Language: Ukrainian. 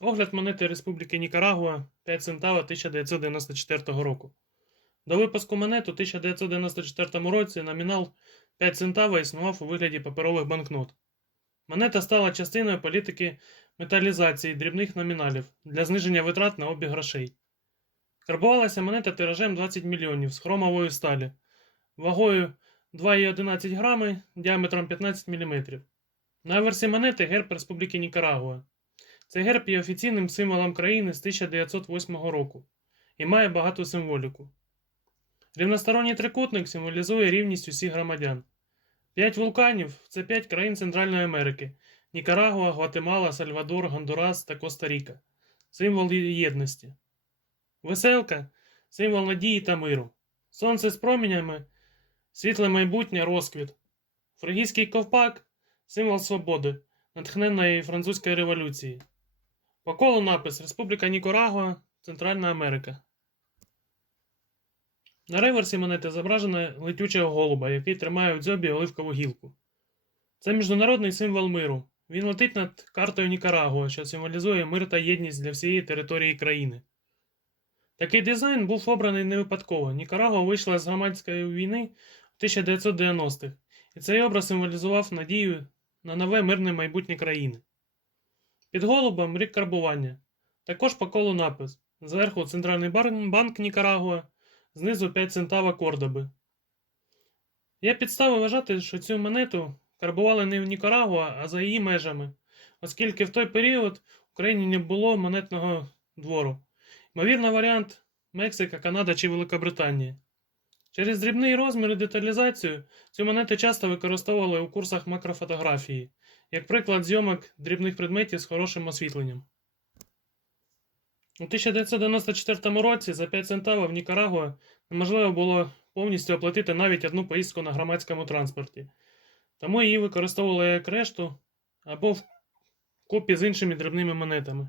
Огляд монети Республіки Нікарагуа 5 центава 1994 року. До випуску монет у 1994 році номінал 5 центава існував у вигляді паперових банкнот. Монета стала частиною політики металізації дрібних номіналів для зниження витрат на обіг грошей. Карбувалася монета тиражем 20 мільйонів з хромової сталі, вагою 2,11 грами, діаметром 15 мм. На версії монети герб Республіки Нікарагуа. Цей герб є офіційним символом країни з 1908 року і має багату символіку. Рівносторонній трикутник символізує рівність усіх громадян. П'ять вулканів це п'ять країн Центральної Америки: Нікарагуа, Гватемала, Сальвадор, Гондурас та Коста-Ріка. Символ єдності. Веселка символ надії та миру. Сонце з промінями, світле майбутнє, розквіт. Фригійський ковпак символ свободи, натхненної французької революції. По колу напис Республіка Нікарагуа, Центральна Америка. На реверсі монети зображено летючого голуба, який тримає у дзьобі оливкову гілку. Це міжнародний символ миру. Він летить над картою Нікарагуа, що символізує мир та єдність для всієї території країни. Такий дизайн був обраний не випадково. Нікарагуа вийшла з громадської війни в 1990-х, і цей образ символізував надію на нове мирне майбутнє країни. Під голубом рік карбування. Також по колу напис. Зверху Центральний банк Нікарагуа, знизу 5 центава Кордоби. Є підстави вважати, що цю монету карбували не в Нікарагуа, а за її межами, оскільки в той період в Україні не було монетного двору. Ймовірно, варіант Мексика, Канада чи Великобританія. Через дрібний розмір і деталізацію цю монету часто використовували у курсах макрофотографії, як приклад зйомок дрібних предметів з хорошим освітленням. У 1994 році за 5 центавів в Нікарагуа неможливо було повністю оплатити навіть одну поїздку на громадському транспорті, тому її використовували як решту або в купі з іншими дрібними монетами.